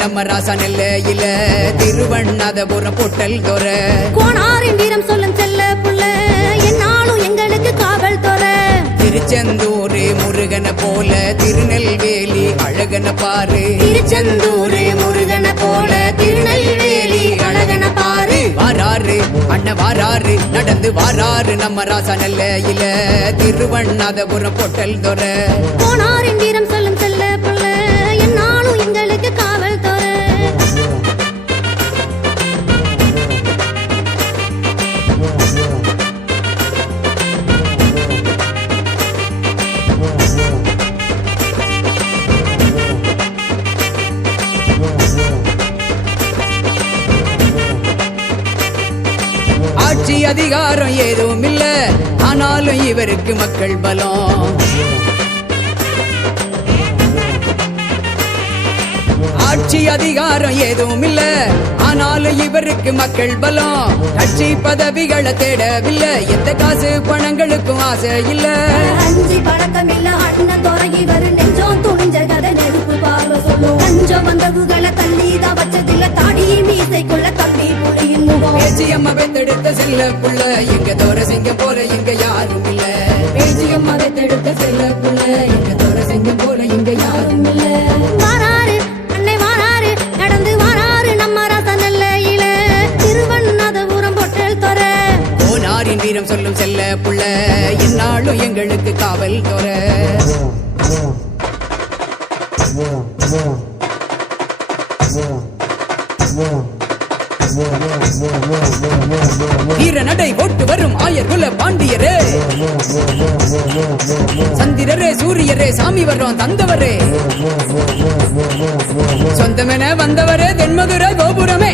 நம்ம ராசா நெல்லையில திருவண்ணாதபுரம் பொட்டல் தோற கோனாரின் வீரம் சொல்லும் செல்ல புள்ள என்னாலும் எங்களுக்கு காவல் தோற திருச்செந்தூர் முருகனை போல திருநெல்வேலி அழகன பாரு திருச்செந்தூர் முருகனை போல திருநெல்வேலி அழகன பாரு வாராரு அண்ணன் வாராரு நடந்து வாராரு நம்ம ராசா நெல்லையில திருவண்ணாதபுரம் பொட்டல் தோற கோனாரின் வீரம் சொல்லும் செல்ல புள்ள என்னாலும் எங்களுக்கு காவல் தோற ஆட்சி அதிகாரம் ஏதும் இல்ல ஆனாலும் இவருக்கு மக்கள் பலம் ஆட்சி அதிகாரம் ஏதும் இல்ல ஆனாலும் இவருக்கு மக்கள் பலம் கட்சி பதவிகளை தேடவில்லை எந்த காசு பணங்களுக்கும் ஆசை இல்ல அஞ்சு பழக்கம் இல்ல அண்ணன் தொடங்கி வரும் நெஞ்சம் துணிஞ்ச கதை நெருப்பு பார்வை சொல்லும் கொஞ்சம் வந்தவுகளை தள்ளிதான் வச்சதில்ல தாடி மீசைக்குள்ள தள்ளி புளியின் முகம் பேச்சியம்மா பெத்தெடுத்த செல்ல புள்ள எங்க தோர சிங்கம் போல இங்க யாரும் இல்ல பேச்சியம்மா பெத்தெடுத்த செல்ல புள்ள எங்க தோர சிங்கம் போல இங்க யாரும் இல்ல வாராரு அன்னை வாராரு நடந்து வாராரு நம்ம ராசா நெல்லையில திருவண்ணாதபுரம் பொட்டல் தோற கோனாரின் வீரம் சொல்லும் செல்ல புள்ள இந்நாளும் எங்களுக்கு காவல் தோற வீர நடை போட்டு வரும் ஆயர் குல பாண்டியரே சந்திரரே சூரியரே சாமி வர்றோம் தந்தவரே சொந்தமென வந்தவரே தென்மதுரை கோபுரமே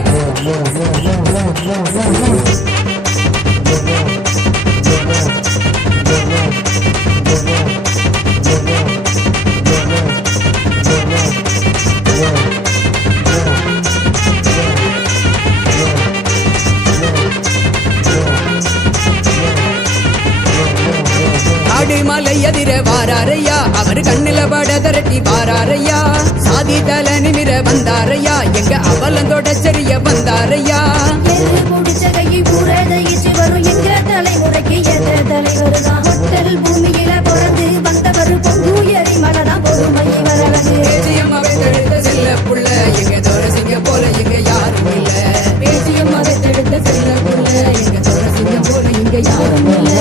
மலை எதிர வாராரையா அவர் கண்ணில பட திரட்டி வாராரையா சாதி தல நிமிர வந்தாரையா எங்க அவலந்தோட செறிய வந்தாரையா வரும் எங்க தலைமுறைக்கு எந்த தலைவர் தான் ஹோட்டல் பூமியில பிறந்து வந்தவர் பொங்குயரி மனதான் பொறுமை வரலகு பேச்சியம்மாவை செல்ல புள்ள எங்க தோர சிங்க போல எங்க யாரும் இல்ல பேச்சியம்மாவை தடுத்த செல்ல புள்ள எங்க தோர சிங்க போல இங்க யாரும் இல்ல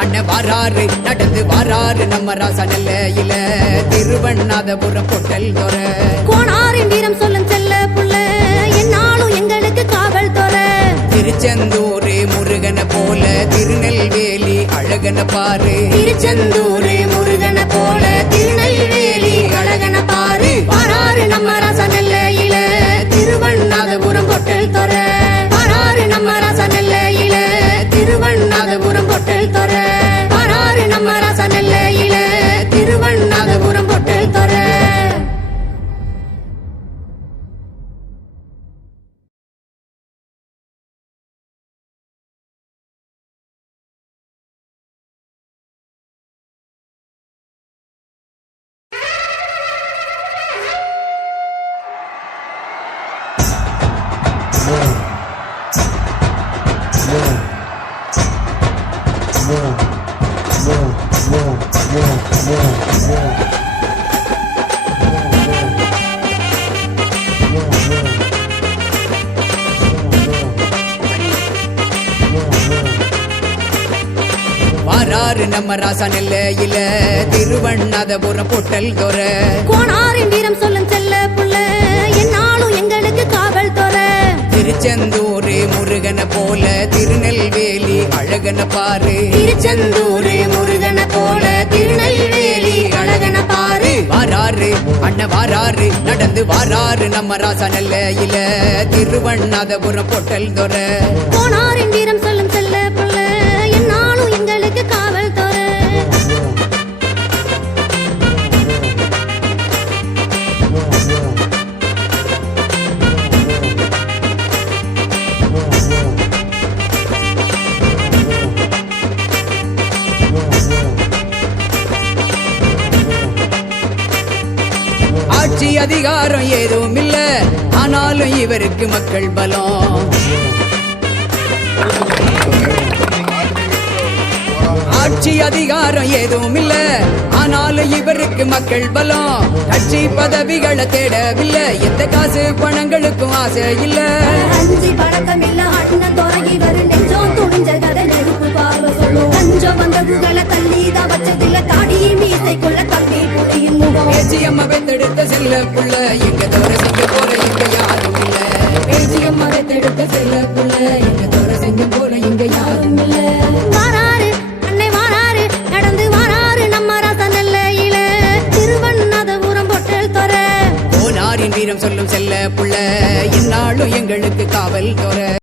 அண்ணன் வாராரு நடந்து வாராரு நம்ம ராசா நெல்லையில திருவண்ணாதபுரம் பொட்டல் தோற கோனாரின் வீரம் சொல்லும் செல்ல புள்ள என்னாலும் எங்களுக்கு காவல் தோற திருச்செந்தூர் முருகனை போல திருநெல்வேலி அழகன பாரு திருச்செந்தூர் முருகனை போல திருநெல்வேலி அழகன பாரு வாராரு நம்ம ராசா நெல்லையில திருவண்ணாதபுரம் பொட்டல் தோற வாராரு நம்ம ராசா நெல்லையில திருவண்ணாதபுரம் பொட்டல் தோற வாராரு நம்ம ராசா நெல்லையில திருவண்ணாதபுரம் பொட்டல் தோற வாராரு நம்ம ராசா நெல்லையில திருவண்ணாதபுரம் பொட்டல் தோற கோனாரின் வீரம் சொல்லும் செல்ல புள்ள என்னாலும் எங்களுக்கு காவல் தோற திருச்செந்தூர் முருகனை போல திருநெல்வேலி அழகன பாரு திருச்செந்தூர் முருகனை போல திருநெல்வேலி அழகன கண்ண பாரு வாராரு அண்ணன் வாராரு நடந்து வாராரு நம்ம ராசா நெல்லையில திருவண்ணாதபுரம் பொட்டல் தொர போனாரின் வீரம் சொல்லும் செல்ல புள்ள என்னாலும் எங்களுக்கு காவல் தோற ஆட்சி அதிகாரம் ஏதும் இல்ல ஆனாலும் இவருக்கு மக்கள் பலம் ஆட்சி அதிகாரம் ஏதும் இல்ல ஆனாலும் இவருக்கு மக்கள் பலம் கட்சி பதவிகளை தேடவில்லை எந்த காசு பணங்களுக்கும் ஆசை இல்ல அஞ்சி பழக்கம் இல்ல அண்ணன் தொடங்கி வரும் நெஞ்சம் துணிஞ்ச கதை நெருப்பு பார்வை சொல்லும் கஞ்சம் வந்ததுகளை தள்ளிதான் வச்சதில்ல தாடி மீசைக்குள்ள தம்பி புலியின் முகம் பேச்சியம்மா பெத்தெடுத்த செல்ல புள்ள எங்க தோற செஞ்ச போல எங்க யாரும் இல்ல பேச்சியம்மா பெத்தெடுத்த செல்ல புள்ள எங்க தோற செஞ்ச போல எங்க யாரும் இல்ல வாராரு அன்னை வாராரு நடந்து வாராரு நம்ம ராசா நெல்லையில திருவண்ணாதபுரம் பொட்டல் தொர போனாரின் வீரம் சொல்லும் செல்ல புள்ள இந்நாளும் எங்களுக்கு காவல் தோற